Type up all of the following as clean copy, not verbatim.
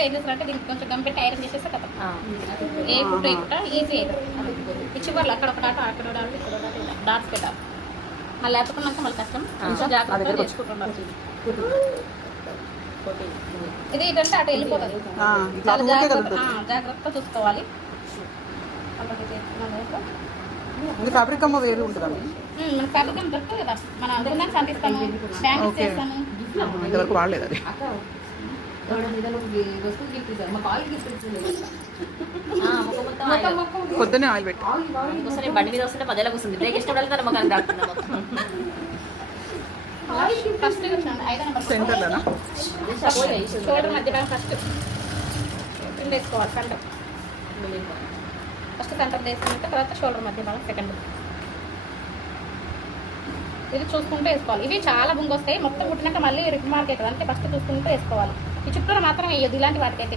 వాళ్ళు ఏం చేస్తారంటే దీనికి కొంచెం గమ్ పెట్టి ఐరన్ చేసేస్తే కదా ఏ పుట్ట ఏ పుట్ట ఈజీ అవుతుంది. ఈ చివర్లు అక్కడ ఒక డాట్ అక్కడ డాట్ ఇక్కడ డాట్ డాట్స్ పెట్టాలి. మళ్ళీ లేపుకున్నాక మళ్ళీ కష్టం, కొంచెం జాగ్రత్తగా తెచ్చుకుంటున్నారు. ఇది ఏంటంటే అటు వెళ్ళిపోతుంది, చాలా జాగ్రత్తగా చూసుకోవాలి. ఇది ఫ్యాబ్రిక్ అమ్మ వేరు ఉంటుందా? మన ఫ్యాబ్రిక్ అమ్మ దొరుకుతుంది కదా, మనం అందుకున్నాక సంపిస్తాము, బ్యాంగిల్స్ చేస్తాము. ఇంతవరకు వాడలేదు అది. పొద్దున్నే ఆయిల్ పెట్టి బండి మీద వస్తుంటే మధ్యలో వస్తుంది, బ్రేక్ ఇష్టపడాలి మొక్కలు రాకుండా ఫస్ట్ సెంటర్లోనా షోల్డర్ మధ్య భాగం ఫస్ట్ వేసుకోవాలి. సెంటర్ ఫస్ట్ సెంటర్ వేసుకుంటే తర్వాత షోల్డర్ మధ్య భాగం సెకండ్. ఇది చూసుకుంటూ వేసుకోవాలి. ఇవి చాలా బుంగు వస్తాయి, మొత్తం కుట్టినాక మళ్ళీ రిప్ మార్క్ అవుతుంది, అంటే ఫస్ట్ చూసుకుంటూ వేసుకోవాలి. ఈ చుట్టూరు మాత్రం వేయద్దు, ఇలాంటి వాటికైతే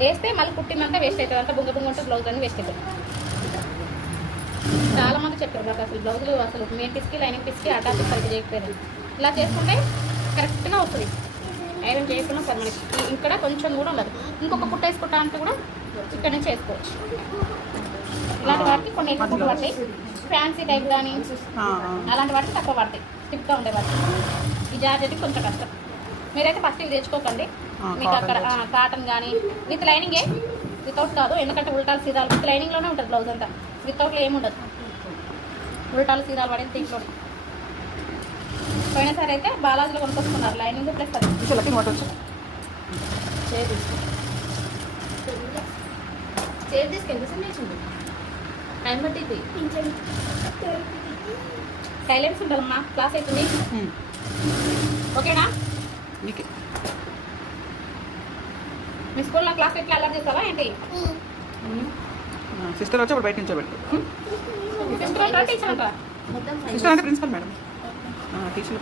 వేస్తే మళ్ళీ కుట్టిందంటే వేస్ట్ అవుతుంది, అంతా బుంగ బుంగ ఉంటే బ్లౌజ్ అని వేస్ట్ అవుతుంది. చాలా మంది చెప్పారు నాకు అసలు బ్లౌజులు అసలు మెయిన్ పిస్కి లైనింగ్ పిస్కి అటాచ్ సరిగ్గా చేయకపోయారు. ఇలా చేసుకుంటే కరెక్ట్గా వస్తుంది, ఐరన్ చేయకుండా సరే. మనకి ఇక్కడ కొంచెం కూడా ఉండదు. ఇంకొక పుట్ట వేసుకుంటా అంటే కూడా ఇక్కడ నుంచి వేసుకోవచ్చు. ఇలాంటి వాటికి కొన్ని ఎక్కువ పుట్టు పడతాయి, ఫ్యాన్సీ టైప్ కానీ అలాంటి వాటికి తక్కువ పడతాయి, స్టిప్గా ఉండే వాటికి. ఈ జార్జెట్కి కొంచెం కష్టం. మీరైతే ఫస్ట్ ఇవి తెచ్చుకోకండి, మీకు అక్కడ కాటన్ కానీ విత్ లైనింగే, వితౌట్ కాదు. ఎందుకంటే ఉల్టాలు సీదాలు విత్ లైనింగ్లోనే ఉంటుంది బ్లౌజ్ అంతా, వితౌట్లో ఏముండదు. ఉల్టాలు సీదాలు పడేది దీంట్లో. పోయినసారి అయితే బాలాజీలో కొనుక్కొస్తున్నారు లైనింగ్ ప్లస్ అది సేవ్ తీసుకెళ్ళి టైం పట్టింది. సైలెన్స్ ఉండాలమ్మా, క్లాస్ అవుతుంది. ఓకేనా? మీ స్కూల్లో క్లాస్ ఎట్లా అలర్ట్ చేస్తావా ఏంటి? సిస్టర్ వచ్చి అప్పుడు బయట నుంచో పెట్టు. టీచర్ అంటారా? సిస్టర్ అంటే ప్రిన్సిపల్ మేడం, టీచర్.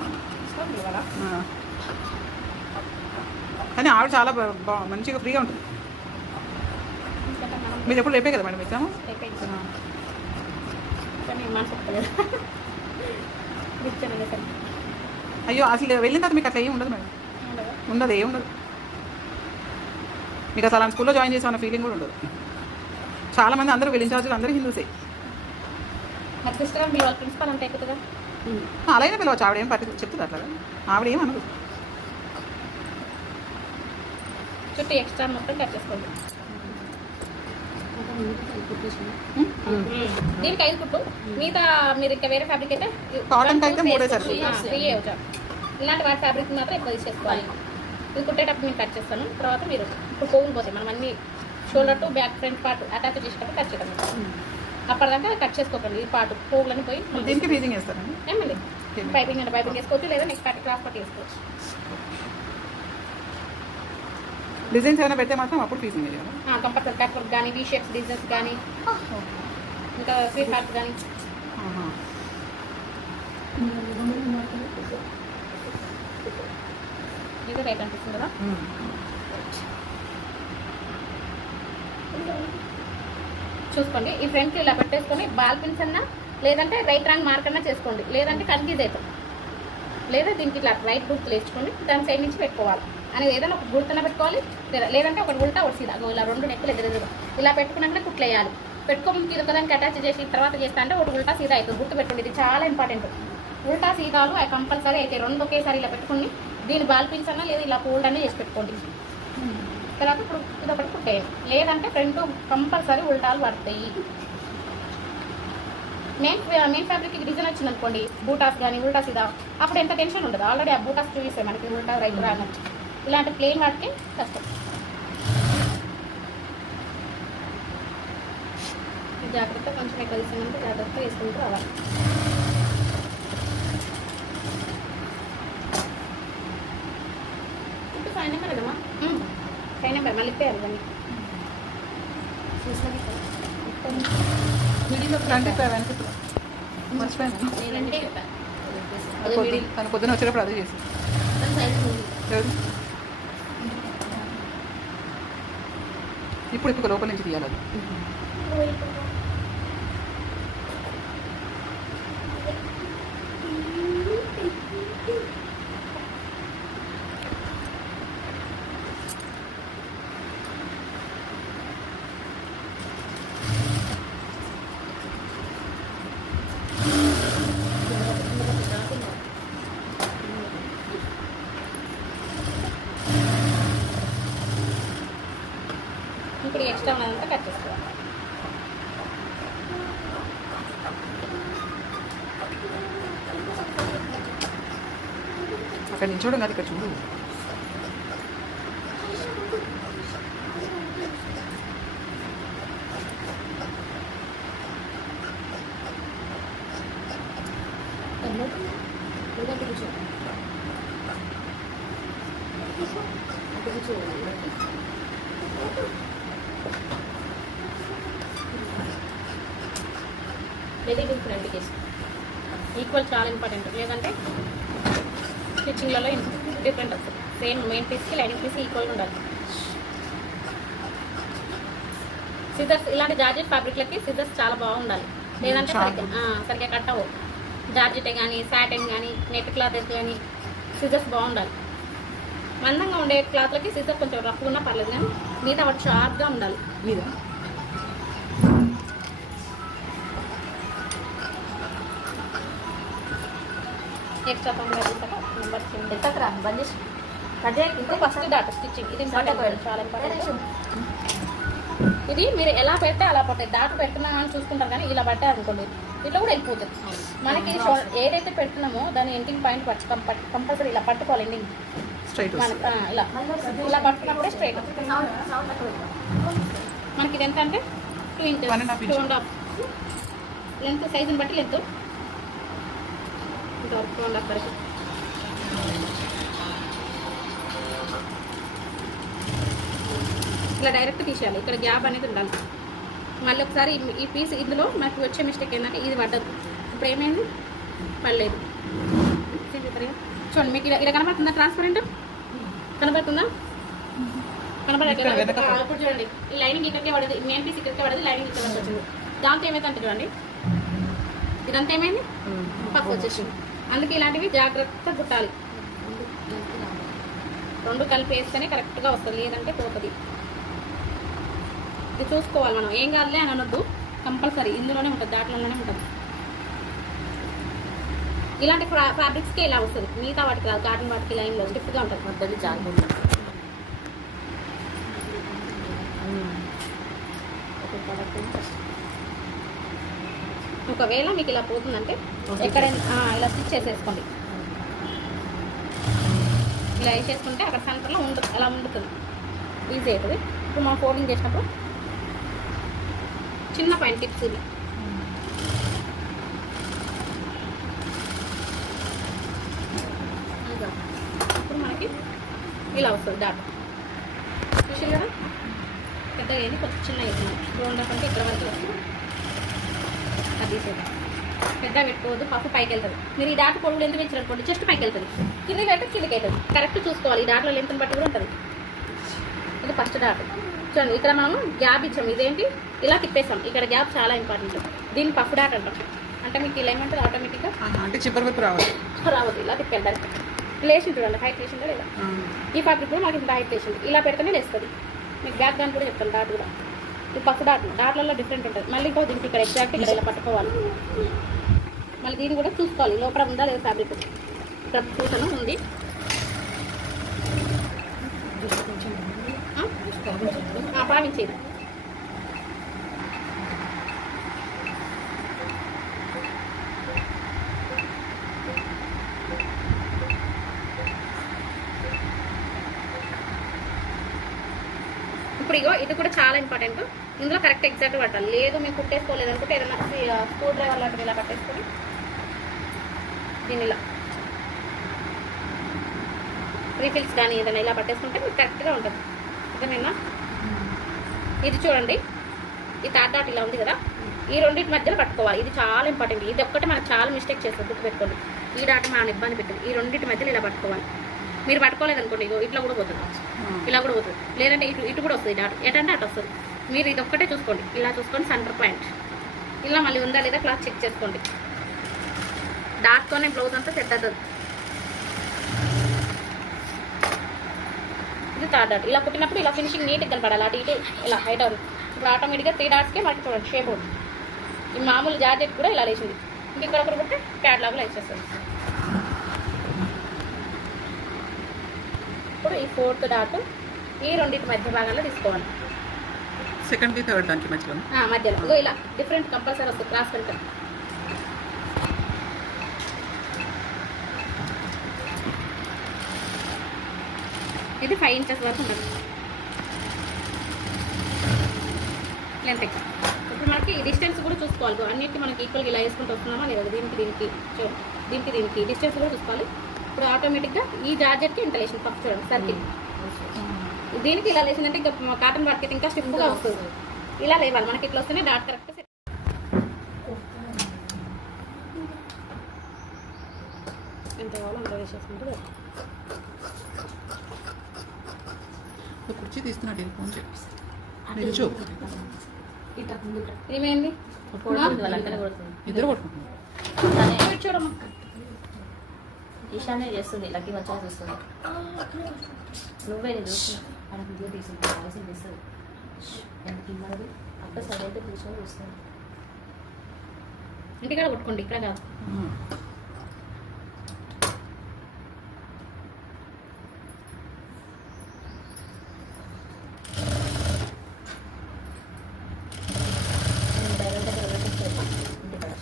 కానీ ఆవిడ చాలా మంచిగా ఫ్రీగా ఉంటుంది. మీరు ఎప్పుడు రేపే కదా మేడం ఎగ్జామ్? అయ్యో అసలు వెళ్ళిన తర్వాత మీకు అట్లా ఏమి ఉండదు మేడం, ఉండదు, ఏమి ఉండదు. మీకు అసలు స్కూల్లో జాయిన్ చేసామన్న ఫీలింగ్ కూడా ఉండదు. చాలామంది అందరూ వెళ్ళిన చార్జీలు అందరూ హిందూసే. ప్రిన్సిపల్ అంటే ఎక్కుతుందా? అలాగే పిలవచ్చు, ఆవిడ ఏం పట్టి చెప్తుంది అట్లా, ఆవిడ ఏం అనదు. చుట్టూ ఎక్స్ట్రా మొత్తం కట్ చేసుకోండి. దీనికి 5 కుట్టు, మిగతా మీరు ఇంకా వేరే ఫ్యాబ్రిక్ అయితే కాటన్ అయితే 3 సరిపోతుంది. ఇలాంటి వాటి ఫ్యాబ్రిక్ మాత్రం ఎక్కువ తీసేసుకోవాలి. ఇది కుట్టేటప్పుడు నేను కట్ చేస్తాను. తర్వాత మీరు ఇప్పుడు పోగులు పోతాయి, మనం అన్ని shoulder to back front part attach చేసేటప్పుడు కట్ చేయడం. అప్పటిదాకా కట్ చేసుకోకండి. ఈ పార్ట్ పోగులని పోయి దీనికి ఫీజింగ్ వేస్తారండి. ఏమండి పైపింగ్ అంటే పైపింగ్ వేసుకోవచ్చు, లేదా నెక్స్ట్ పార్ట్ క్రాస్ పార్ట్ వేసుకోవచ్చు. డిజైన్స్ ఏమైనా పెడితే మాత్రం అప్పుడు ఫీజింగ్ వేయాలి. కంపల్సరీ కట్ వర్క్ కానీ, వీ షేప్స్ డిజైన్స్ కానీ, ఇంకా స్వీట్ హార్ట్ కానీ. ఇది రైట్ అనిపిస్తుంది కదా? చూసుకోండి. ఈ ఫ్రంట్ ఇలా పెట్టేసుకొని బాల్ పిన్స్ అన్నా లేదంటే రైట్ రాంగ్ మార్క్ అన్నా చేసుకోండి, లేదంటే కన్ఫ్యూజ్ అవుతాం. లేదా దీనికి ఇట్లా రైట్ గుర్తులు వేసుకొని దాని సైడ్ నుంచి పెట్టుకోవాలి. అనేది ఏదైనా ఒక గుర్తున పెట్టుకోవాలి, లేదంటే ఒకటి ఉల్టా ఒకటి సీదా, ఇలా 2 నెక్కులు ఎదురు ఇలా పెట్టుకున్నాక కుట్లు వేయాలి. పెట్టుకోమని ఇది ఒకదానికి అటాచ్ చేసి తర్వాత చేస్తా అంటే ఒకటి ఉల్టా సీదా అవుతుంది. గుర్తు పెట్టుకోండి, ఇది చాలా ఇంపార్టెంట్. ఉల్టా సీదాలు అవి కంపల్సరీ అయితే 2 ఒకేసారి ఇలా పెట్టుకుని దీన్ని బాల్ పిన్స్ అన్నా లేదా ఇలా ఫోల్డ్ అన్నీ చేసి పెట్టుకోండి. తర్వాత ఇప్పుడు ఇది ఒకటి కుట్టేయండి, లేదంటే ఫ్రంట్ కంపల్సరీ ఉల్టాలు పడతాయి. మెయిన్ ఫ్యాబ్రిక్ డిజైన్ వచ్చింది అనుకోండి, బూటాస్ కానీ ఉల్టా సీదా, అప్పుడు ఎంత టెన్షన్ ఉండదు. ఆల్రెడీ ఆ బూటాస్ చూపిస్తాయి మనకి ఉల్టా రైట్ రానట్టు. ఇలాంటి ప్లెయిన్ వాటికి కష్టం. జాగ్రత్త కొంచెం ఎక్కువ తీసుకుంటే జాగ్రత్త వేసుకుంటూ రావాలి. ఇప్పుడు 5 నెంబర్ కదమ్మా, 5 నెంబర్ మళ్ళీ ఇప్పేయాలి దాన్ని. తను పొద్దున వచ్చేటప్పుడు అదే చేసి ఇప్పుడు లోపల నుంచి తీయాలి. ఇప్పుడు ఎక్స్ట్రా ఉన్నదంతా కట్ చేసుకోవాలి. అక్కడ నిల్చోవడం కాదు, ఇక్కడ చూడు. లేదా ఇది ఫ్రంట్ కేసు ఈక్వల్ చాలా ఇంపార్టెంట్, లేదంటే స్టిచ్చింగ్లలో డిఫరెంట్ వస్తుంది. సేమ్ మెయిన్ పీస్కి లైనింగ్ పీస్ ఈక్వల్గా ఉండాలి. సిజర్స్ ఇలాంటి జార్జెట్ ఫ్యాబ్రిక్లకి సిజర్స్ చాలా బాగుండాలి, లేదంటే సరిగ్గా కట్ అవ్వవు. జార్జెట్ కానీ సాటిన్ కానీ నెట్ క్లాత్ కానీ సిజర్స్ బాగుండాలి. మందంగా ఉండే క్లాత్లకి సిజర్ కొంచెం రఫ్గా ఉన్నా పర్లేదు, కానీ మిగతా వాటి షార్ప్గా ఉండాలి. మీద ఎక్స్ట్రా నెంబర్ ఎత్తకరా బంద్ చేసి కట్ చేయి. ఇంకా ఫస్ట్ డాట్ స్టిచ్చింగ్ ఇది ఇంపార్టెంట్, చాలా ఇంపార్టెంట్. ఇది మీరు ఎలా పెడితే అలా పట్టాయి. డాట్ పెడుతున్నాం అని చూసుకుంటారు, కానీ ఇలా పట్టారు అనుకోండి ఇట్లా కూడా వెళ్ళిపోతుంది. మనకి ఏదైతే పెడుతున్నామో దాని ఎండింగ్ పాయింట్ కంపల్సరీ ఇలా పట్టుకోవాలి. ఎండింగ్ స్ట్రైట్ మనకి ఇలా ఇలా పట్టుకున్నప్పుడే స్ట్రైట్. మనకి ఇది ఎంత అంటే 2 inches 2.5 లెంత్, సైజుని బట్టి లెంత్ 2.5 వరకు. ఇలా డైరెక్ట్ తీసేయాలి, ఇక్కడ గ్యాప్ అనేది ఉండాలి. మళ్ళీ ఒకసారి ఈ పీస్ ఇందులో మనకు వచ్చే మిస్టేక్ ఏంటంటే ఇది పడ్డదు. ఇప్పుడు ఏమైంది, పడలేదు. చూడండి మీకు ఇలా కనబడుతుందా, ట్రాన్స్పరెంట్ కనబడుతుందా, కనబడట్లేదు. ఇప్పుడు చూడండి ఈ లైనింగ్ ఇక్కడికే పడదు, మెయిన్ పీస్ ఇక్కడికే పడదు, లైనింగ్ ఇక్కడ వరకు వచ్చింది. దాంతో ఏమైతే అంటే చూడండి ఇదంతా ఏమైంది పక్క వచ్చేసింది. అందుకే ఇలాంటివి జాగ్రత్తగా కుట్టాలి. రెండు కలిపి వేస్తేనే కరెక్ట్గా వస్తుంది, లేదంటే పోతుంది. ఇది చూసుకోవాలి మనం, ఏం కాదులే అని అనొద్దు, కంపల్సరీ ఇందులోనే ఉంటుంది, దాంట్లోనే ఉంటుంది. ఇలాంటి ఫ్యాబ్రిక్స్కి ఇలా వస్తుంది, మిగతా వాటికి రాదు. కాటన్ వాటికి లైన్లో స్టిఫ్గా ఉంటుంది. మొత్తం జాగ్రత్త. ఒకవేళ మీకు ఇలా పోతుందంటే ఎక్కడైనా ఇలా స్టిచ్ చేసేసుకోండి. ఇలా వేసేసుకుంటే అక్కడ సెంటర్లో ఉంటుంది, అలా ఉండుతుంది, ఈజీ అవుతుంది. ఇప్పుడు మనం ఫోల్డింగ్ చేసినప్పుడు చిన్న పాయింట్ టిప్స్ ఇది. ఇప్పుడు మనకి ఇలా వస్తుంది డాట్. చూసి కదా పెద్దగా అయింది, కొంచెం చిన్న అవుతుంది. రౌండ్ అంటే ఇక్కడ వరకు వస్తుంది. అది తీసేది పెద్దగా పెట్టుకోవద్దు, పప్పు పైకి వెళ్తుంది. మీరు ఈ డాట్ పొడవులు ఎంత పెంచారు అనుకోండి, జస్ట్ పైకి వెళ్తుంది. కిందకి పెట్టి కిందకి అవుతుంది. కరెక్ట్ చూసుకోవాలి, ఈ డాట్లో లెంత్ని బట్టి కూడా ఉంటుంది. ఇది ఫస్ట్ డాట్. చూడండి ఇక్కడ మనం గ్యాప్ ఇచ్చాము, ఇదేంటి ఇలా తిప్పేసాం. ఇక్కడ గ్యాప్ చాలా ఇంపార్టెంట్. దీన్ని పఫ్ డాట్ అంటాం. అంటే మీకు ఇలా ఏమంటుంది ఆటోమేటిక్గా అంటే చివరి వైపు రావద్దు, ఇలా తిప్పాలి. డైరెక్ట్ లేచింది చూడండి, హైట్ లేచిందా లేదా. ఈ ఫ్యాబ్రిక్ కూడా మాకు ఇంత హైట్ లేచింది, ఇలా పెడితేనే లేస్తుంది. మీకు బ్యాక్ దాన్ని కూడా చెప్తాను, డాట్ కూడా. ఇది పఫ్ డాట్, డాట్లలో డిఫరెంట్ ఉంటుంది. మళ్ళీ ఇంకో దీనికి ఇక్కడ ఎగ్జాక్ట్ ఇక్కడ ఇలా పట్టుకోవాలి. మళ్ళీ దీన్ని కూడా చూసుకోవాలి, లోపల ఉందా లేదా ఫ్యాబ్రిక్. ఇక్కడ చూసాను ఉంది. పావించేది ఇప్పుడు ఇగో ఇది కూడా చాలా ఇంపార్టెంట్. ఇందులో కరెక్ట్ ఎగ్జాక్ట్ పట్టాలి. లేదు మేము కుట్టేసుకోలేదు అనుకుంటే ఏదైనా స్క్రూ డ్రైవర్ లాంటిది ఇలా పట్టేసుకొని దీన్ని ఇలా రీఫిల్స్ కానీ ఏదైనా ఇలా పట్టేసుకుంటే మీకు కరెక్ట్గా ఉంటుంది. అర్థమైనా. ఇది చూడండి, ఈ డాట్ ఇలా ఉంది కదా, ఈ రెండింటి మధ్యలో పట్టుకోవాలి. ఇది చాలా ఇంపార్టెంట్. ఇది ఒక్కటి మనకు చాలా మిస్టేక్ చేస్తుంది, గుర్తుపెట్టుకోండి. ఈ డాట్ మనం ఇబ్బంది పెట్టింది. ఈ రెండింటి మధ్యలో ఇలా పట్టుకోవాలి. మీరు పట్టుకోలేదు అనుకోండి, ఇగో ఇట్లా కూడా పోతుంది, ఇలా కూడా పోతుంది. లేదంటే ఇటు కూడా వస్తుంది డాట్, ఎటంటే అటు వస్తుంది. మీరు ఇది ఒక్కటే చూసుకోండి, ఇలా చూసుకొని సెంటర్ పాయింట్ ఇలా మళ్ళీ ఉందా లేదా క్లాత్ చెక్ చేసుకోండి. డాట్తోనే బ్లౌజ్ అంతా సెట్ అవుతుంది. ఇది థర్డ్ డాట్. ఇలా కుట్టినప్పుడు ఇలా ఫినిషింగ్ నీట్గా కనపడాలి. అటు ఇటు ఇలా హైట్ అవుతుంది. ఇప్పుడు ఆటోమేటిక్గా 3 డాట్స్కే మనకి చూడండి షేప్ అవుతుంది. ఈ మామూలు జాకెట్ కూడా ఇలా లేచింది. ఇంక ఇక్కడ ఒకరు కుట్టే క్యాట్లాగ్లో వేసేస్తుంది. ఇప్పుడు ఈ 4th డాట్ ఈ రెండింటి మధ్య భాగంలో తీసుకోవాలి. సెకండ్కి థర్డ్ దానికి మధ్యలో మధ్యలో ఇగో ఇలా డిఫరెంట్ కంపల్సరీ వస్తుంది క్రాస్ పెడతాం. ఇది 5 ఇంచెస్ వరకు ఉంటుంది లెంత్ ఎక్కువ. ఇప్పుడు మనకి డిస్టెన్స్ కూడా చూసుకోవాలి. అన్నిటికీ మనకి ఈక్వల్గా ఇలా వేసుకుంటూ వస్తున్నామా లేదా, దీనికి దీనికి డిస్టెన్స్ కూడా చూసుకోవాలి. ఇప్పుడు ఆటోమేటిక్గా ఈ జార్జెట్కి ఇంత లేచింది ఫస్ట్ చూడండి సర్కిల్. దీనికి ఇలా లేచిందంటే ఇంకా కాటన్ వాటికి ఇంకా స్టిఫ్గా వస్తుంది. ఇలా లేవాలి మనకి, ఇట్లా వస్తేనే డాట్ కరెక్ట్ సెట్. ఎంత కావాలో అంత వేసేసుకుంటే కుర్చీ తీస్తున్నాడు ఫోన్ చెప్పేసి నిల్చో. ఏమైంది ఇద్దరు కొట్టుకుంటున్నారు. చూడమ్మా ఈశానే చేస్తుంది, లక్కీ వచ్చా చూస్తుంది. నువ్వే నేను చూస్తున్నా అక్కడ వీడియో తీసుకుంటా ఆలస్యం చేస్తుంది. ఎంత తిన్నది అక్కడ సరే అయితే కూర్చొని చూస్తాను. ఇంటికాడ కొట్టుకోండి, ఇక్కడ కాదు.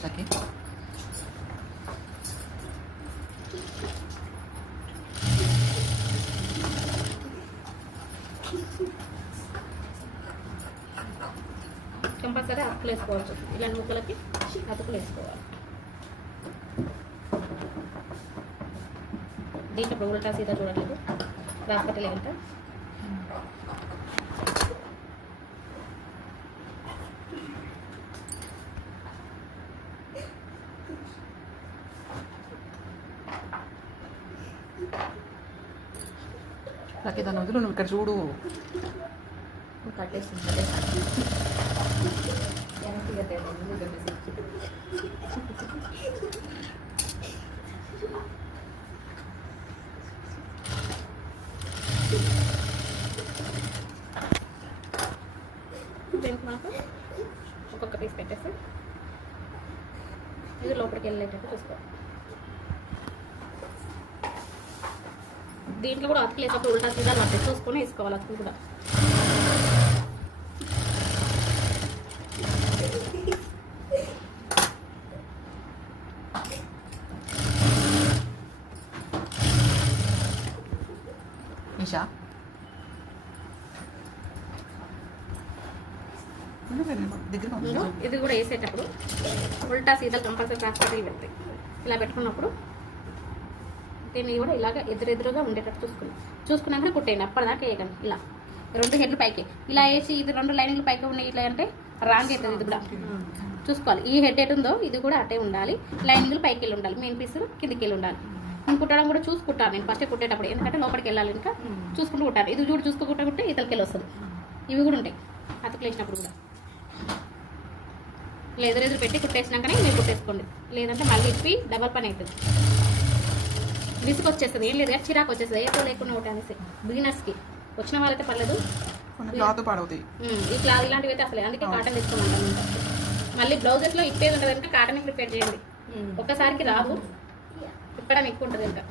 ఓకే కంపల్సరీ అతుకులు వేసుకోవచ్చు. ఇలాంటి ముక్కలకి అతుకులు వేసుకోవాలి. దీంట్లో ఇప్పుడు ఉల్టా సీదా చూడట్లేదు, క్రాస్ కట్టలేదు ఎంత. నాకే దాని వదులు, నువ్వు ఇక్కడ చూడు. కట్టేస్తుంది దీనికి మనకు ఒక్కొక్క పీస్ పెట్టేసి ఇది లోపలికి వెళ్ళేటట్టు చూసుకోవాలి. దీంట్లో కూడా అతుకులు వేసేటప్పుడు ఉల్టా సీదా అట్లా చూసుకొని వేసుకోవాలి. అతుకులు కూడా నిషా దగ్గర ఇది కూడా వేసేటప్పుడు ఉల్టా సీదా కంపల్సరీ క్రాస్ కట్టలు పెడతాయి. ఇలా పెట్టుకున్నప్పుడు దీన్ని కూడా ఇలాగ ఎదురెదురుగా ఉండేటట్టు చూసుకున్నాక కుట్టేయండి. అప్పటిదాకా వేయకండి. ఇలా 2 హెడ్లు పైకి ఇలా వేసి ఇది 2 లైనింగ్లు పైకి ఉన్నాయి ఇట్లా అంటే రాంగ్ అవుతుంది. ఇది కూడా చూసుకోవాలి. ఈ హెడ్ ఎటు ఉందో ఇది కూడా అటే ఉండాలి. లైనింగ్లు పైకి వెళ్ళి ఉండాలి, మెయిన్ పీస్ కిందికి వెళ్ళి ఉండాలి. నేను కుట్టడం కూడా చూసుకుంటాను నేను ఫస్ట్ కుట్టేటప్పుడు, ఎందుకంటే లోపలికి వెళ్ళాలి ఇంకా చూసుకుంటూ కుట్టాను. ఇది చూడు చూసుకుంటూ కుట్టే ఇతలకి వెళ్ళి వస్తుంది. ఇవి కూడా ఉంటాయి అతుకులు వేసినప్పుడు కూడా. ఎదురెదురు పెట్టి కుట్టేసినాకనే మీరు కుట్టేసుకోండి, లేదంటే మళ్ళీ ఇప్పి డబల్ పని అవుతుంది. విసుగు వచ్చేస్తుంది, ఏం లేదు చిరాకు వచ్చేస్తుంది. ఏదో లేకుండా ఒకటి అనేసి బిగినర్స్కి. వచ్చిన వాళ్ళైతే పర్లేదు, క్లాత్ పాడవుతాయి. ఈ క్లాత్ ఇలాంటివి అయితే అసలే, అందుకే కాటన్ తెచ్చుకోమంటాను. మళ్ళీ బ్లౌజెస్లో ఇప్పేది ఉంటుంది అంటే కాటన్ ప్రిపేర్ చేయండి. ఒక్కసారికి రాదు, ఇప్పడం ఎక్కువ ఉంటుంది ఇంకా.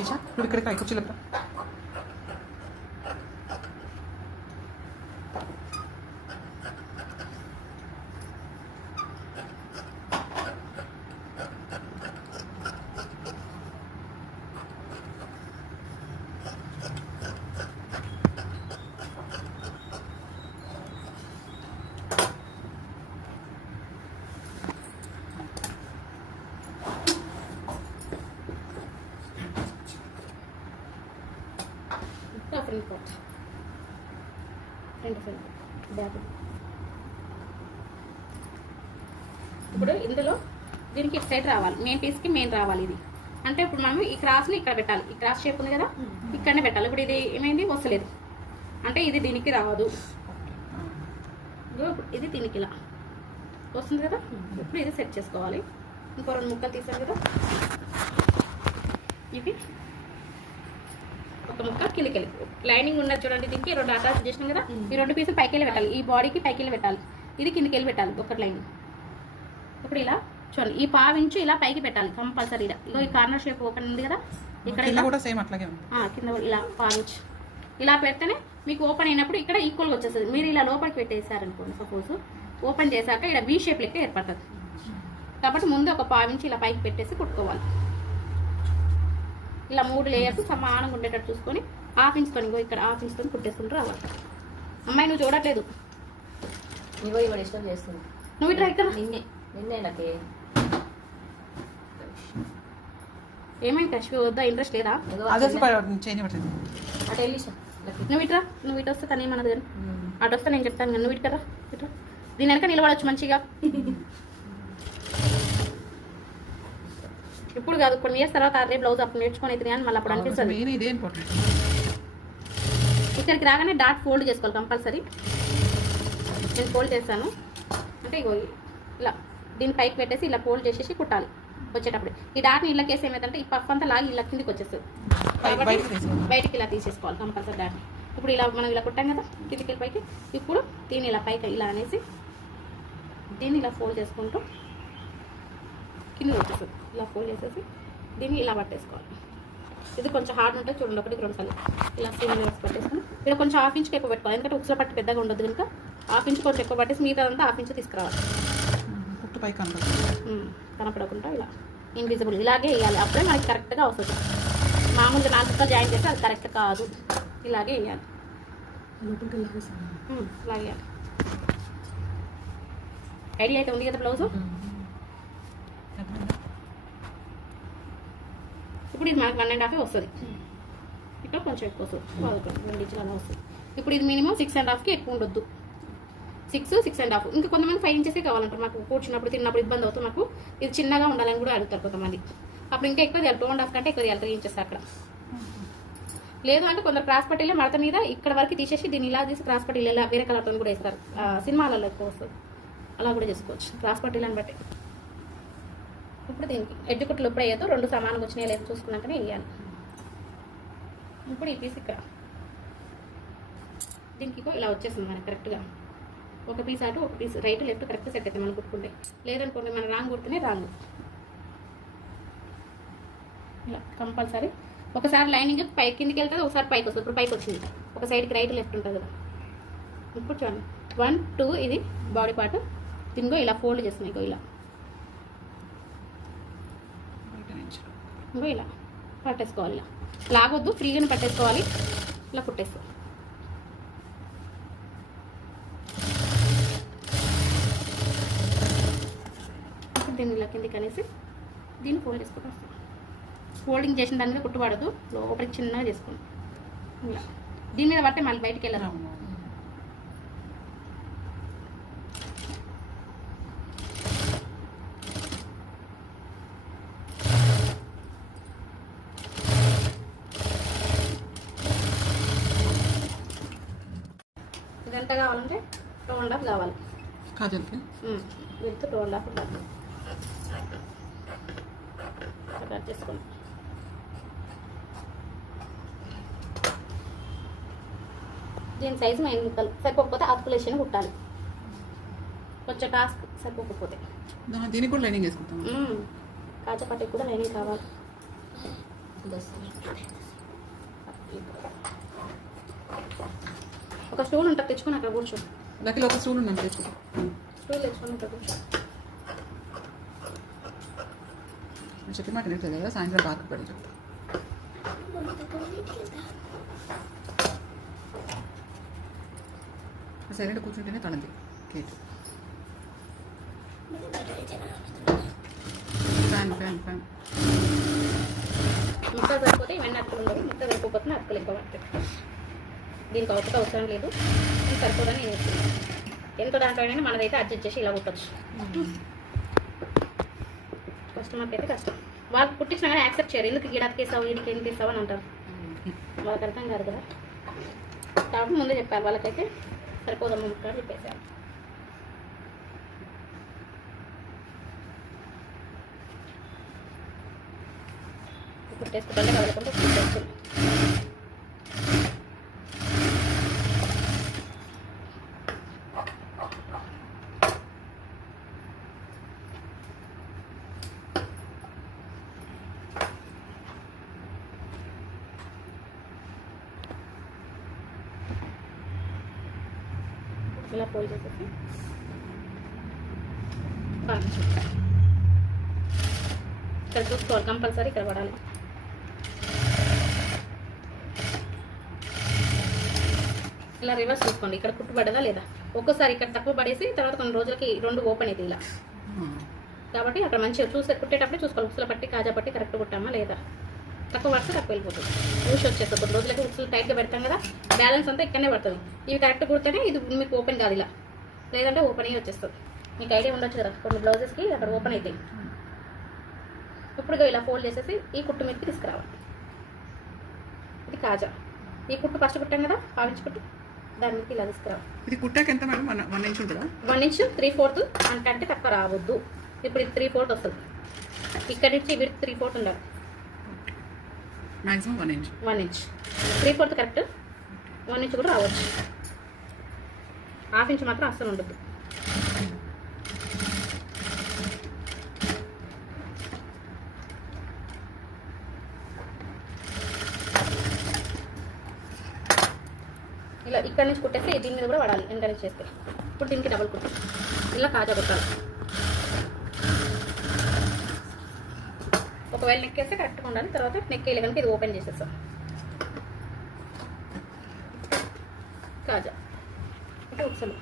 నిషా నువ్వు ఇక్కడ కూర్చోలేక ఫ్రంట్ పార్ట్ ఫ్రంట్ బ్యాక్. ఇప్పుడు ఇందులో దీనికి ఇటు సైడ్ రావాలి, మెయిన్ పీస్కి మెయిన్ రావాలి. ఇది అంటే ఇప్పుడు మనం ఈ క్రాస్ని ఇక్కడ పెట్టాలి. ఈ క్రాస్ షేప్ ఉంది కదా, ఇక్కడనే పెట్టాలి. ఇప్పుడు ఇది ఏమైంది వస్తలేదు అంటే ఇది దీనికి రాదు. ఇది దీనికి ఇలా వస్తుంది కదా, ఇప్పుడు ఇది సెట్ చేసుకోవాలి. ఇంకో 2 ముక్కలు తీసాను కదా, ఇవి ఒక ముక్క కిందికి వెళ్ళి లైనింగ్ ఉన్నది చూడండి, దీనికి 2 అటాచ్ చేసినాం కదా, ఈ 2 పీసులు పైకి వెళ్ళి పెట్టాలి, ఈ బాడీకి పైకి వెళ్ళి పెట్టాలి, ఇది కిందికి వెళ్ళి పెట్టాలి ఒకటి లైన్. ఇప్పుడు ఇలా చూడండి, ఈ పావించు ఇలా పైకి పెట్టాలి కంపల్సరీ. ఇగో ఈ కార్నర్ షేప్ ఓపెన్ ఉంది కదా, ఇక్కడ కూడా సేమ్ అట్లాగే ఉంది. కింద ఇలా పావించు ఇలా పెడితేనే మీకు ఓపెన్ అయినప్పుడు ఇక్కడ ఈక్వల్గా వచ్చేస్తుంది. మీరు ఇలా లోపలికి పెట్టేసారనుకోండి, సపోజ్ ఓపెన్ చేశాక ఇక్కడ వీ షేప్ లెక్క ఏర్పడుతుంది. కాబట్టి ముందు ఒక పావించి ఇలా పైకి పెట్టేసి కుట్టుకోవాలి. ఇలా 3 లేయర్స్ సమానంగా ఉండేటట్టు చూసుకొని హాఫ్ ఇంచ్తో, ఇంకో ఇక్కడ హాఫ్ ఇంచ్తో కుట్టేసుకుంటూ రావాలి. అమ్మాయి నువ్వు చూడట్లేదు, ఇగో ఇవాడు ఇష్టం చేస్తుంది. నువ్వు ఇట్లా ఇక్కడ నిన్నే నాకే ఏమైంది కష్మి, వద్దా ఇంట్రెస్ట్ లేదా? అది అసలు చేంజ్ పడుతుంది. అటు వెళ్ళి నువ్వు ఇట్లా వస్తే తను ఏమన్నది కానీ అటు వస్తే నేను చెప్తాను కానీ నువ్వు ఇట్లా ఇట్లా దీని వెనక నిలబడచ్చు మంచిగా. ఇప్పుడు కాదు, కొన్ని ఇయర్స్ తర్వాత అదే బ్లౌజ్ అప్పుడు నేర్చుకొని అయితే అని మళ్ళీ అప్పుడు అనిపిస్తుంది. ఇక్కడికి రాగానే డాట్ ఫోల్డ్ చేసుకోవాలి కంపల్సరీ. నేను ఫోల్డ్ చేస్తాను అంటే ఇగో ఇలా దీని పైకి పెట్టేసి ఇలా ఫోల్డ్ చేసేసి కుట్టాలి. వచ్చేటప్పుడు ఈ డాట్ని ఇళ్ళకేసి ఏమైందంటే ఈ పఫ్ అంతా లాగి ఇలా కిందికి వచ్చేస్తుంది, కాబట్టి బయటికి ఇలా తీసేసుకోవాలి కంపల్సరీ డాట్ని. ఇప్పుడు ఇలా మనం ఇలా కుట్టాం కదా కిందికి పైకి, ఇప్పుడు దీన్ని ఇలా పైకి ఇలా అనేసి దీన్ని ఇలా ఫోల్డ్ చేసుకుంటూ కింద వచ్చేస్తుంది. ఇలా ఫోల్డ్ చేసేసి దీన్ని ఇలా పట్టేసుకోవాలి. ఇది కొంచెం హార్డ్ ఉంటుంది చూడండి, 1-2 సార్లు ఇలా సీమ్ పట్టేసుకుని ఇక్కడ కొంచెం హాఫ్ ఇంచ్కి ఎక్కువ పెట్టుకోవాలి, ఎందుకంటే ఉక్సుల పట్టు పెద్దగా ఉండదు కనుక హాఫ్ ఇంచ్ కొంచెం ఎక్కువ పట్టేసి మిగతా అంతా హాఫ్ ఇంచ్ తీసుకురావాలి. కనపడకుండా ఇలా ఇన్విజిబుల్ ఇలాగే వేయాలి, అప్పుడే మనకి కరెక్ట్గా వస్తుంది. మామూలుగా 4 ముక్కలు జాయిన్ చేస్తే అది కరెక్ట్ కాదు, ఇలాగే వేయాలి. ఇలాగే వేయాలి. ఐడియా అయితే ఉంది కదా బ్లౌజు. ఇప్పుడు ఇది మనకి 1.5 వస్తుంది, ఇట్లా కొంచెం ఎక్కువ వస్తుంది, 2 ఇంచులు అలా వస్తుంది. ఇప్పుడు ఇది మినిమం 6.5కి ఎక్కువ ఉండొద్దు, 6.5. ఇంకా కొంతమంది 5 ఇంచెసే కావాలంటారు, మాకు కూర్చున్నప్పుడు తిన్నప్పుడు ఇబ్బంది అవుతుంది, మాకు ఇది చిన్నగా ఉండాలని కూడా అడుగుతారు కొంతమంది. అప్పుడు ఇంకా ఎక్కువ తీయాలి, 2.5 కంటే ఎక్కువ తీయాలి, 3 ఇంచెస్ అక్కడ. లేదు అంటే కొందరు క్రాస్ పట్టీలే మడత మీద ఇక్కడ వరకు తీసేసి దీన్ని ఇలా తీసి క్రాస్ పట్టీలు ఇలా వేరే కలర్తో కూడా వేస్తారు, సినిమాలలో ఎక్కువ వస్తుంది, అలా కూడా చేసుకోవచ్చు క్రాస్ పట్టీలను బట్టి. ఇప్పుడు దీనికి ఎడ్జ్ కుట్లు ఎప్పుడు వేయద్దు, 2 సమానంగా వచ్చినాయి లేదు చూసుకున్నాకనే వేయాలి. ఇప్పుడు ఈ పీస్ ఇక్కడ దీనికి ఇలా వచ్చేస్తుంది మనకి కరెక్ట్గా, ఒక పీస్ అటు ఒక piece right left correct set అయితే మనం కుట్టుకుంటే. లేదనుకోండి మనం రాంగ్ కుడుతూనే రాంగ్. ఇలా కంపల్సరీ ఒకసారి లైనింగ్ పై కిందికి వెళ్తుంది, ఒకసారి పైకి వస్తుంది. ఇప్పుడు పైకి వచ్చింది, ఒక సైడ్కి రైట్ లెఫ్ట్ ఉంటుంది కదా. ఇప్పుడు చూడండి 1, 2 ఇది బాడీ పార్ట్, దీనిగో ఇలా ఫోల్డ్ చేస్తున్నాయి, ఇంకో ఇలా పట్టేసుకోవాలి. ఇలా లాగొద్దు, ఫ్రీగానే పట్టేసుకోవాలి, ఇలా కుట్టేసుకో. దీన్ని ఇలా కిందికి అనేసి దీన్ని ఫోల్డ్ చేసుకుంటూ వస్తాం. ఫోల్డింగ్ చేసిన దాని మీద కుట్టుబడదు, లోపలికి చిన్నగా చేసుకోండి. ఇలా దీని మీద పడితే మళ్ళీ బయటికి వెళ్ళరాము. ఇదంతా కావాలంటే 2.5 కావాలి, కాజల్కి విత్ 2.5 కట్ చేసుకోండి. దీని సైజు 9 ముక్కలు, సరిపోకపోతే ఆకులేషన్ కుట్టాలి, కొంచెం టాస్క్ సరిపోకపోతే. దీనికి కూడా లైనింగ్ వేసుకుంటాం, కాచపట్టికి కూడా లైనింగ్ కావాలి. ఒక స్టూల్ ఉంటుంది తెచ్చుకొని అక్కడ కూర్చో. లక్కీలో ఒక స్టూల్ ఉన్నాను, తెచ్చుకో. స్టూల్ తెచ్చుకొని అక్కడ కూర్చో. చెప్పి మాట లేదు కదా, సాయంత్రం పార్క్ పెడతాం. సైలెంట్ కూర్చుంటేనే తనది కేక్. ఫ్యాన్ ఫ్యాన్ ఫ్యాన్ ముక్క సరిపోతే ఇవన్నీ అక్కలు ఉండవు, ముక్క సరిపోతే అక్కలు ఎక్కువ పడతాయి. దీనికి అవసరం లేదు, ఇది సరిపోదని నేను చెప్తున్నాను. ఎంత దాంట్లో మనదైతే అడ్జస్ట్ చేసి ఇలా కుట్టచ్చు. కస్టమర్కి అయితే కష్టం, వాళ్ళు కుట్టించినా కానీ యాక్సెప్ట్ చేయరు, ఎందుకు గిడాకి వేసావు వీడికి ఎందుకు వేసావు అని అంటారు, వాళ్ళకి అర్థం కాదు కదా. కాబట్టి ముందే చెప్పారు, వాళ్ళకైతే సరిపోదమ్మా ముక్క అని చెప్పేసారు. కుట్టేసుకుంటే కదలకుండా కుట్టేస్తుంది. ఇలా ఫోల్డ్ చేసేసి ఇక్కడ చూసుకోవాలి, కంపల్సరీ ఇక్కడ పడాలి. ఇలా రివర్స్ చూసుకోండి, ఇక్కడ కుట్టు పడదా లేదా. ఒక్కోసారి ఇక్కడ తక్కువ పడేసి తర్వాత కొన్ని రోజులకి 2 ఓపెన్ అవుతాయి ఇలా. కాబట్టి అక్కడ మంచిగా చూసే కుట్టేటప్పుడు చూసుకోవాలి, ఉక్సుల పట్టి కాజా పట్టి కరెక్ట్ కుట్టామా లేదా. తక్కువ పడితే తక్కువ వెళ్ళిపోతుంది, ఊసి వచ్చేస్తుంది. కొన్ని రోజులకి ఉక్సులు టైట్గా పెడతాం కదా, బ్యాలెన్స్ అంతా ఇక్కడనే పడుతుంది. ఇవి కరెక్ట్ కుడితేనే ఇది మీకు ఓపెన్ కాదు ఇలా, లేదంటే ఓపెన్ అయ్యి వచ్చేస్తుంది. మీకు ఐడియా ఉండొచ్చు కదా, కొన్ని బ్లౌజెస్కి అక్కడ ఓపెన్ అవుతాయి. ఇప్పుడు ఇలా ఫోల్డ్ చేసేసి ఈ కుట్టు మీదకి తీసుకురావాలి. ఇది కాజా, ఈ కుట్టు ఫస్ట్ కుట్టాం కదా, పావించి కుట్టు, దాని మీదకి ఇలా తీసుకురావాలి. ఇది కుట్టాక ఎంత మేడం? 1 ఇంచ్ ఉంటుందా? 1 ఇంచ్ 3/4 అంటే తక్కువ రావద్దు. ఇప్పుడు ఇది 3/4 వస్తుంది, ఇక్కడ నుంచి విడ్త్ 3/4 ఉండాలి. Maximum 1 inch. 1 inch 3/4 correct. 1 inch కూడా రావచ్చు, 1/2 ఇంచ్ మాత్రం అస్సలు ఉండదు. ఇలా ఇక్కడ నుంచి కుట్టేస్తే దీని మీద కూడా పడాలి ఎంకరేజ్ చేస్తే. ఇప్పుడు దీనికి డబుల్ కుట్టు, ఇలా కాజా కుట్టాలి. ఒకవేళ నెక్ వేస్తే కరెక్ట్గా ఉండాలి, తర్వాత నెక్ వేయలే కనుక ఇది ఓపెన్ చేసేస్తాం. కాజా అంటే ఉక్సలు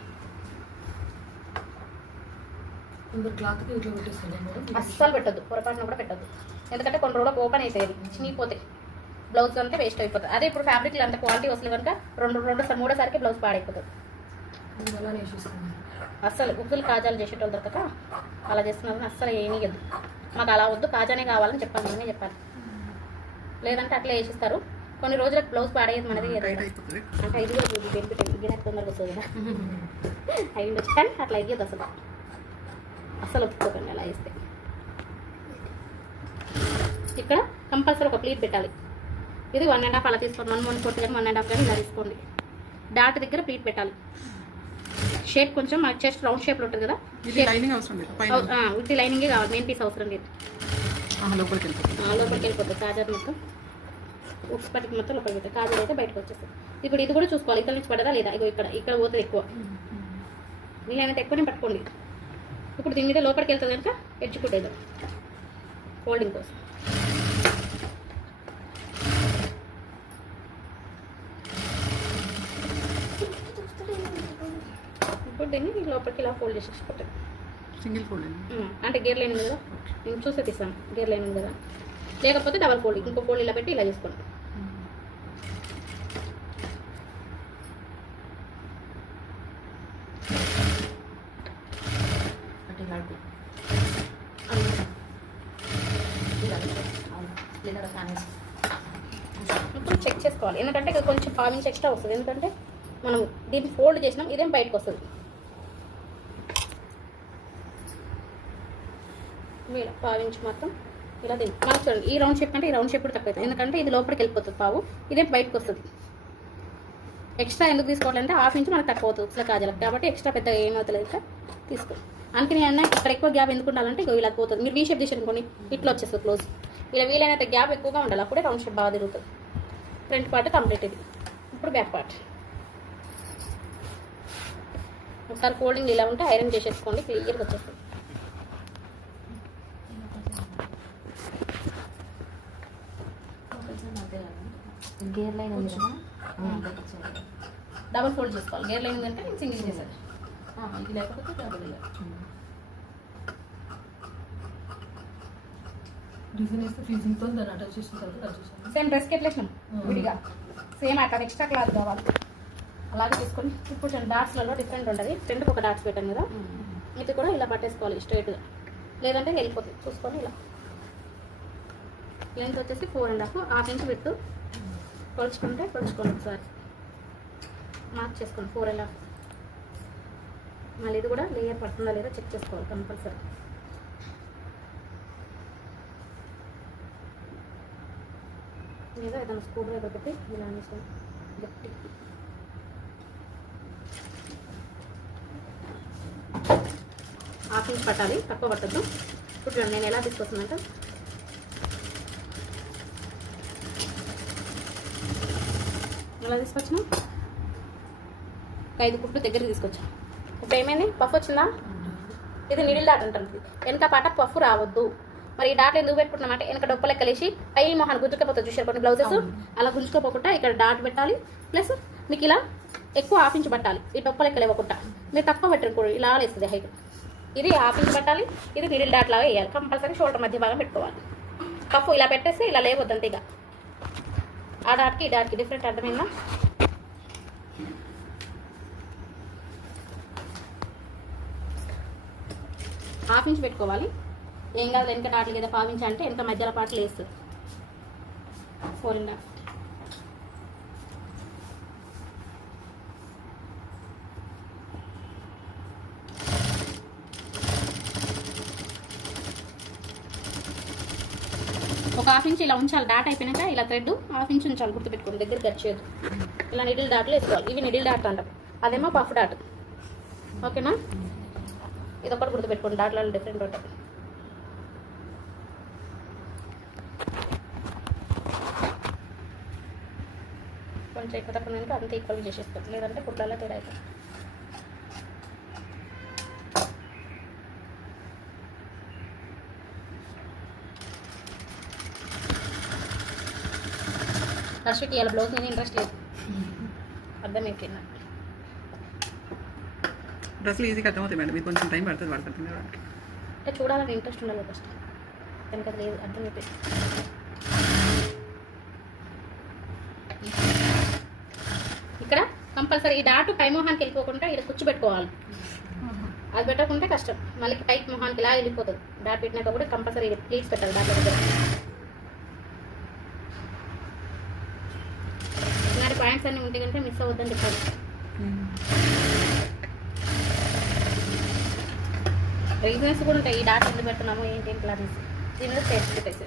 క్లాత్కి ఇట్లా పెట్టేస్తుంది మేడం. అస్సలు పెట్టద్దు, పొరపాటున కూడా పెట్టద్దు. ఎందుకంటే కొన్ని రోజులకు ఓపెన్ అవుతాయి, చినిగిపోతాయి, బ్లౌజ్ అంతా వేస్ట్ అయిపోతుంది. అదే ఇప్పుడు ఫ్యాబ్రిక్లు అంత క్వాలిటీ వస్తుంది కనుక 2-3 బ్లౌజ్ పాడైపోతుంది. అలానే వేసేస్తుంది. అస్సలు ఉక్కులు కాజాలు చేసేటోళ్ళు దొరకక అలా చేస్తున్నారని అస్సలు ఏమీ వద్దు. మాకు అలా వద్దు, కాజానే కావాలని చెప్పాలి, నేనే చెప్పాలి. లేదంటే అట్లా వేసిస్తారు. కొన్ని రోజులకు బ్లౌజ్ పాడేది మనది అంటే ఇది కూడా బెనిఫిట్ గిన్నె తొందరగా వస్తుంది కదా, అవి ఉండొచ్చు. కానీ అట్లా అయ్యేది అసలు ఒప్పుకోకండి అలా వేస్తే. ఇక్కడ కంపల్సరీ ఒక ప్లీట్ పెట్టాలి. ఇది 1.5 అలా తీసుకోండి, 140 కానీ 1.5 కానీ ఇలా తీసుకోండి. డాట్ దగ్గర ప్లీట్ పెట్టాలి. షేప్ కొంచెం మనకి చెస్ట్ రౌండ్ షేప్లో ఉంటుంది కదా, ఉట్టి లైనింగే కావాలి, మెయిన్ పీస్ అవసరం లేదు. లోపలికి వెళ్ళిపోతుంది కాజర్ మొత్తం, ఉక్స్ పట్టికి మొత్తం లోపలికి వెళ్తాయి. కాజర్ అయితే బయటకు వచ్చేస్తుంది. ఇప్పుడు ఇది కూడా చూసుకోవాలి, ఇక్కడ నుంచి పడదా లేదా. ఇగో ఇక్కడ పోతుంది ఎక్కువ, వీలైనంత ఎక్కువనే పట్టుకోండి. ఇప్పుడు దీని మీద లోపలికి వెళ్తుంది కనుక ఎడ్జ్ కుట్టేద్దాం ఫోల్డింగ్ కోసం. ఇప్పుడు దీన్ని లోపలికి ఇలా ఫోల్డ్ చేసేసుకుంటాం. సింగిల్ ఫోల్డ్ అంటే గేర్ లైన్ ఉంది కదా, నేను చూసే తీస్తాను. గేర్ లైన్ ఉంది కదా, లేకపోతే డబల్ ఫోల్డింగ్, ఇంకో ఫోల్డ్ ఇలా పెట్టి ఇలా చేసుకోండి. ఇప్పుడు చెక్ చేసుకోవాలి, ఎందుకంటే ఇక్కడ కొంచెం 5 ఇంచ్ ఎక్స్ట్రా వస్తుంది. ఎందుకంటే మనం దీన్ని ఫోల్డ్ చేసినాం, ఇదేం బయటకు వస్తుంది. ఇలా 5 ఇంచ్ మాత్రం ఇలా దీన్ని మనకు చూడండి. ఈ రౌండ్ షేప్ కంటే ఈ రౌండ్ షేప్ కూడా తక్కువ అవుతుంది, ఎందుకంటే ఇది లోపలికి వెళ్ళిపోతుంది పావు, ఇదేం బయటకు వస్తుంది. ఎక్స్ట్రా ఎందుకు తీసుకోవాలంటే 1/2 ఇంచ్ మనకు తక్కువ అవుతుంది ఉక్సుల కాజాలకు, కాబట్టి ఎక్స్ట్రా పెద్దగా ఏమవుతలేదు ఇట్లా తీసుకో. అందుకని అన్న ఇక్కడ ఎక్కువ గ్యాప్ ఎందుకు ఉండాలంటే ఇలా పోతుంది. మీరు వీ షేప్ తీసేనుకోండి, ఇట్లా వచ్చేస్తుంది క్లోజ్. ఇలా వీలైనంత గ్యాప్ ఎక్కువగా ఉండాలి, అప్పుడే రౌండ్ షేప్ బాగా తిరుగుతుంది. ఫ్రంట్ పార్ట్ కంప్లీట్ ఇది. ఇప్పుడు బ్యాక్ పార్ట్ ఒకసారి ఫోల్డింగ్ ఇలా ఉంటే ఐరన్ చేసేసుకోండి, క్లియర్గా వచ్చేస్తుంది. గేర్ లైన్ ఉంది కదా, డబల్ ఫోల్డ్ చేసుకోవాలి. గేర్ లైన్ అంటే నేను సింగిల్ చేశాను, ఇది లేకపోతే డబుల్. డిజైన్ వేస్తే ఫీజింగ్తో దాన్ని అటాచ్ చేసిన తర్వాత సేమ్ డ్రెస్కి ఎట్లా వేసినాం విడిగా, సేమ్ అట్లా ఎక్స్ట్రా క్లాత్ కావాలి అలాగే తీసుకొని. ఇప్పుడు డాట్స్లలో డిఫరెంట్ ఉంటుంది. ఫ్రంట్కి ఒక డాట్స్ పెట్టాను కదా, ఇది కూడా ఇలా పట్టేసుకోవాలి స్ట్రైట్గా, లేదంటే వెళ్ళిపోతుంది. చూసుకొని ఇలా లెంత్ వచ్చేసి 4.5, 1/2 ఇంచ్ విడ్త్ కొలుచుకోండి ఒకసారి మార్క్ చేసుకోండి. 4.5. మళ్ళీ ఇది కూడా లేయర్ పడుతుందా లేదా చెక్ చేసుకోవాలి కంపల్సరీ. లేదా ఏదైనా స్క్రూ డ్రైవర్ పెట్టి ఇలా వేసుకోండి గట్టి. హాఫ్ ఇంచ్ పట్టాలి, తక్కువ పట్టద్దు. ఇప్పుడు నేను ఎలా తీసుకొస్తుందంటే ఎలా తీసుకొచ్చిన 5 కుట్లు దగ్గరికి తీసుకొచ్చాను. ఇప్పుడు ఏమైంది? పఫ్ వచ్చిందా? ఇది నిడిల్ డాట్ అంటుంది. వెనక పాట పఫ్ రావద్దు. మరి ఈ డాట్లు ఎందుకు పెట్టుకుంటున్నామంటే వెనక డొప్ప లెక్కలేసి పై మొహాన్ని గుంజుకపోతుంది చూసారు కొన్ని బ్లౌజెస్, అలా గుంజుకోపోకుండా ఇక్కడ డాట్ పెట్టాలి. ప్లస్ మీకు ఇలా ఎక్కువ హాఫ్ ఇంచ్ పట్టాలి, ఈ డొప్ప లెక్కలు ఇవ్వకుండా. మీరు తక్కువ పెట్టరు ఇలా వేస్తుంది హైట్. ఇది హాఫ్ ఇంచ్ పట్టాలి, ఇది నిడిల్ డాట్ లాగా వేయాలి. కంపల్సరీ షోల్డర్ మధ్య భాగం పెట్టుకోవాలి. పఫ్ ఇలా పెట్టేస్తే ఇలా లేవద్దంతే. ఇక ఆ డాట్కి ఈ డాట్కి డిఫరెంట్ అర్థమైందా? హాఫ్ ఇంచ్ పెట్టుకోవాలి. ఏం కాదు వెనక డాట్లు కదా హాఫ్ ఇంచ్ అంటే ఎంత మధ్యలో పాటలు వేస్తుంది 4.5. ఒక హాఫ్ ఇంచ్ ఇలా ఉంచాలి. డాట్ అయిపోయినాక ఇలా థ్రెడ్ హాఫ్ ఇంచ్ ఉంచాలి. గుర్తుపెట్టుకోండి, దగ్గర కట్ చేయదు. ఇలా నిడిల్ డాట్లు వేసుకోవాలి. ఇవి నిడిల్ డాట్ అంటాం, అదేమో పఫ్ డాట్. ఓకేనా? ఇది ఒకటి గుర్తుపెట్టుకోండి, డాట్లలో డిఫరెంట్ ఉంటుంది. కొంచెం ఎక్కువ తక్కువ కనుక అంత ఈక్వల్గా చేసేస్తాం, లేదంటే కుట్లలో తేడా అవుతుంది. ఫస్ట్కి ఇలా బ్లౌజ్ మీద ఇంట్రెస్ట్ లేదు, అర్థమైపోయింది. డ్రెస్సులు ఈజీగా అర్థమవుతాయి మేడం, మీకు కొంచెం టైం పడుతుంది వాడుతుంది అంటే చూడాలని ఇంట్రెస్ట్ ఉండాలి ఫస్ట్, కనుక లేదు, అర్థమైపోయింది. ఇక్కడ కంపల్సరీ ఈ డాటు పై మొహానికి వెళ్ళిపోకుండా ఇక్కడ కూర్చోబెట్టుకోవాలి. అది పెట్టకుంటే కష్టం, మళ్ళీ పైకి మొహానికి ఇలా వెళ్ళిపోతుంది. డాట్ పెట్టినాక కూడా కంపల్సరీ ప్లీట్స్ పెట్టాలి డాట్ దగ్గర. ఇలాంటి పాయింట్స్ అన్నీ ఉంటే కనుక మిస్ అవ్వద్దని చెప్పాలి. రీజన్స్ కూడా ఉంటాయి, ఈ డాట్ ఎందుకు పెడుతున్నాము ఏంటి ఇట్లా అనేసి. దీని మీద టెస్ట్ పెట్టేసి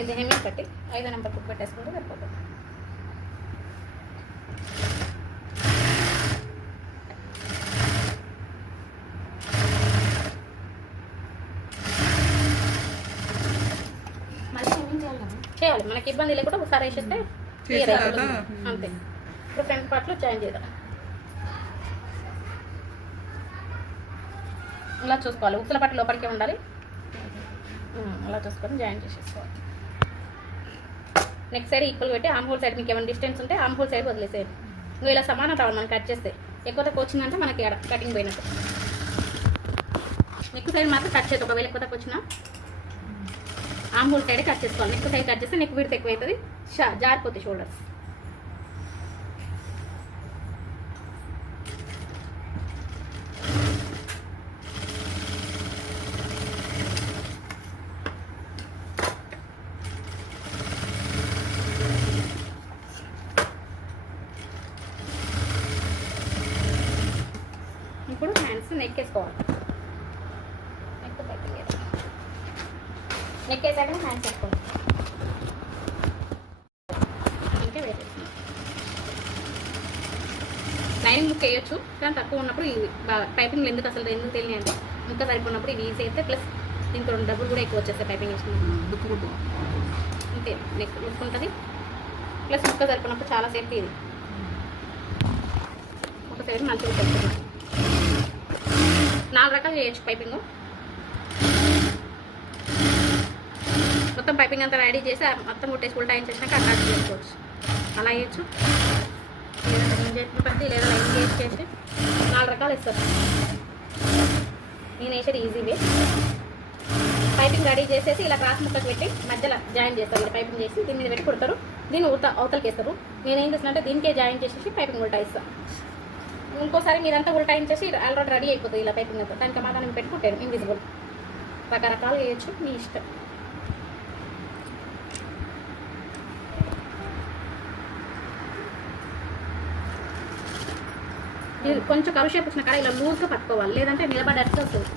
ఇది హెమ్మింగ్ పెట్టి 5వ నెంబర్ బుక్ పెట్టేసుకుంటే సరిపోతుంది. చేయాలి, మనకి ఇబ్బంది లేకుండా ఒకసారి వేసేస్తే క్లియర్ అయిపోతుంది అంతే. ఇప్పుడు ఫ్రంట్ పార్ట్లో జాయిన్ చేద్దాం. ఇలా చూసుకోవాలి, ఉక్సుల పట్టు లోపలికే ఉండాలి. అలా చూసుకొని జాయిన్ చేసేసుకోవాలి. నెక్స్ట్ సైడ్ ఈక్వల్ పెట్టి ఆమ్ హోల్ సైడ్ మీకు ఏమైనా డిస్టెన్స్ ఉంటే ఆమ్ హోల్ సైడ్ వదిలేసేయండి. నువ్వు ఇలా సమానం రావాలి మనం కట్ చేస్తే. ఎక్కువ తక్కువ వచ్చిందంటే మనకి కటింగ్ పోయినట్టు. నెక్ సైడ్ మాత్రం కట్ చేద్దాం. ఒకవేళ ఎక్కువ తక్కువ వచ్చినా ఆమ్ హోల్ సైడే కట్ చేసుకోవాలి. నెక్ సైడ్ కట్ చేస్తే నెక్ విడత ఎక్కువ అవుతుంది, జారిపోతాయి షోల్డర్స్. ఇప్పుడు హ్యాండ్స్ నెక్ వేసుకోవాలి. నెక్ వేసాక హ్యాండ్స్ వేసుకోవాలి. ఇంకా వెయిట్ వేస్తున్నాం. లైనింగ్ ముక్క వేయచ్చు, కానీ తక్కువ ఉన్నప్పుడు ఇది బాగా పైపింగ్ ఎందుకు తెలియదు అంటే ముక్క సరిపోయినప్పుడు ఇది ఈజీ అయితే, ప్లస్ దీనికి 2 డబ్బులు కూడా ఎక్కువ వచ్చేస్తాయి పైపింగ్ వేసుకున్నాం. అంతే, నెక్ లుక్ ఉంటుంది. ప్లస్ ముక్క సరిపోయినప్పుడు చాలా సేఫ్టీ. ఇది ఒక సైడ్ మంచిగా పెట్టుకున్నాం. 4 రకాలు చేయొచ్చు పైపింగ్. మొత్తం పైపింగ్ అంతా రెడీ చేసి మొత్తం కుట్టేసి ఫుల్ టైం చేసినాక అటాచ్ చేసుకోవచ్చు. అలా వేయచ్చు, లేదా చేసిన పట్టి లేదా లైన్ చేసి 4 రకాలు ఇస్తారు. నేను వేసేది ఈజీ వే. పైపింగ్ రెడీ చేసేసి ఇలా క్రాస్ ముక్కకి పెట్టి మధ్యలో జాయిన్ చేస్తారు. ఇలా పైపింగ్ చేసి దీని మీద పెట్టి కుడతారు, దీన్ని అవతలకి వేస్తారు. నేనేం చేస్తానంటే దీనికే జాయిన్ చేసేసి పైపింగ్ ఉల్టా ఇస్తాను. ఇంకోసారి మీరంతా ఉల్టా చేసి ఆల్రెడీ రెడీ అయిపోతుంది ఇలా పైపింగ్ అంతా. దానికి మాత్రం పెట్టుకుంటాను ఇన్విజిబుల్. రకరకాలు వేయచ్చు, మీ ఇష్టం. కొంచెం కరువు షేప్ వచ్చిన కాడ ఇలా లూజ్గా పట్టుకోవాలి, లేదంటే నిలబడట్టు వస్తుంది.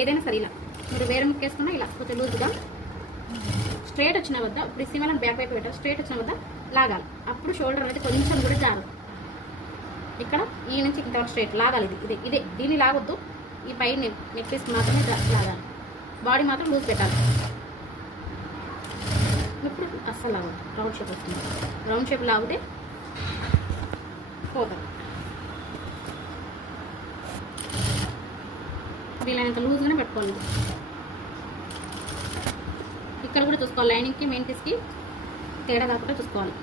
ఏదైనా సరే ఇలా మీరు వేరే ముక్క వేసుకున్నా ఇలా కొంచెం లూజ్గా స్ట్రైట్ వచ్చిన వద్ద, ఇప్పుడు సిమలం బ్యాక్ వైపు పెట్టాలి, స్ట్రైట్ వచ్చిన వద్ద లాగాలి. అప్పుడు షోల్డర్ అనేది కొంచెం కూడా జారదు. ఇక్కడ ఈ నుంచి ఇంతవరకు స్ట్రైట్ లాగాలి. ఇది ఇదే దీన్ని లాగొద్దు, ఈ పై నెక్ పీస్ మాత్రమే లాగాలి. బాడీ మాత్రం లూజ్ పెట్టాలి. ఇప్పుడు అస్సలు లాగదు, రౌండ్ షేప్ వస్తుంది. రౌండ్ షేప్ లాగితే పోతాం. వీలైనంత లూజ్గానే పెట్టుకోవాలి. ఇక్కడ కూడా చూసుకోవాలి, లైనింగ్కి మెయిన్ పీస్కి తేడా కాకుండా చూసుకోవాలి,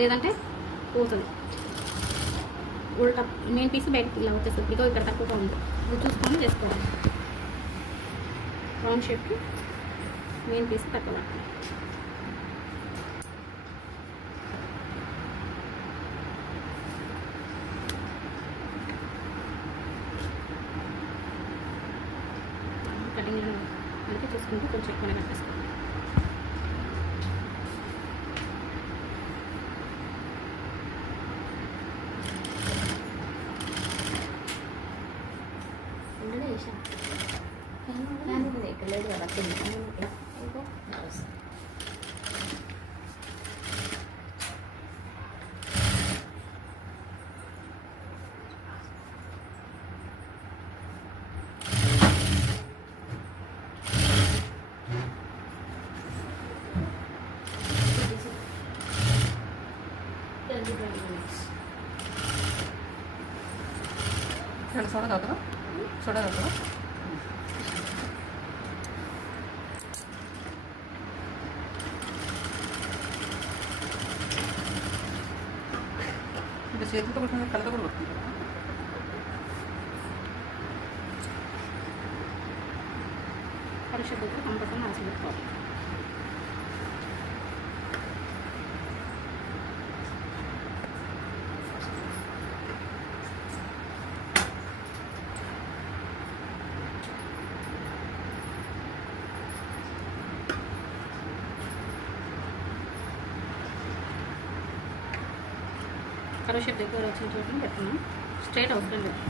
లేదంటే పోతుంది. ఉల్టా మెయిన్ పీస్ బయటకి ఇలా వచ్చేస్తుంది. ఇక ఇక్కడ తక్కువగా ఉంది, ఇది చూసుకొని చేసుకోవాలి. రౌండ్ షేప్కి మెయిన్ పీస్ తక్కువ పడుతుంది. కటింగ్ అంటే చూసుకుంటూ కొంచెం ఎక్కువనే కట్టేసుకోవాలి. ఇక్కడ లేదు కదా సోడా తాగుతారా? సోడా తాగుతారా? ఇంకా చేతులతో కొట్టుకుంటే కళ్ళతో కూడా కొట్టుకుంటారా? పరిషత్ దగ్గర కంపల్సరీ అలసి పెట్టుకోవాలి. కరో షేప్ దగ్గర వచ్చిన చోటుని పెట్టుకున్నాం. స్ట్రైట్ అవసరం లేదు.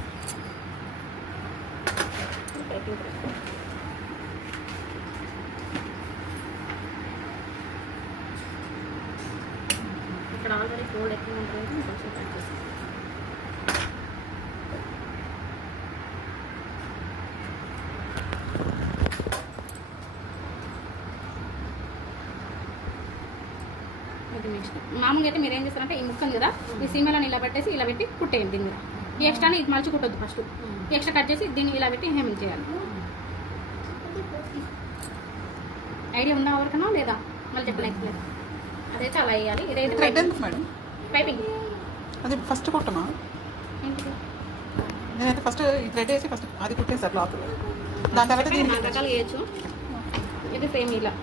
ఇక్కడ ఆల్రెడీ ఫోల్డ్ ఎక్కువ ఉంటుంది, కొంచెం కట్ చేస్తాం. ఇది నెక్స్ట్ మామూలుగా అయితే మీరు ఏం చేస్తారంటే ఈ ముక్కలు కదా ఈ సీమలను ఇలా పెట్టేసి ఇలా పెట్టి కుట్టేయండి. దీని మీద ఈ ఎక్స్ట్రాని ఇది మలిచి కుట్టొద్దు. ఫస్ట్ ఈ ఎక్స్ట్రా కట్ చేసి దీన్ని ఇలా పెట్టి హెమింగ్ చేయాలి. ఐడియా ఉందా ఎవరికన్నా లేదా? మళ్ళీ చెప్పలేదు ఎక్స్ప్లెయిన్. అదైతే అలా వేయాలి. ఇదైతే థ్రెడ్ ఎందుకు మేడం? పైపింగ్. అది ఫస్ట్ కుట్టమా? ఏంటిది? నేనైతే ఫస్ట్ ఈ థ్రెడ్ వేసి ఫస్ట్ అది కుట్టేసాను క్లాత్. దాని తర్వాత చెప్పండి, 4 రకాలు వేయచ్చు. ఇది సేమ్ ఇలా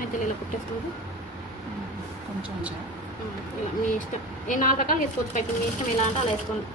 మధ్యలో ఇలా కుట్టేస్తుంది. కొంచెం ఇలా మీ ఇష్టం. 4 రకాలు వేసుకోవచ్చు పైపింగ్, మీ ఇష్టం ఎలా అంటే అలా వేసుకోండి.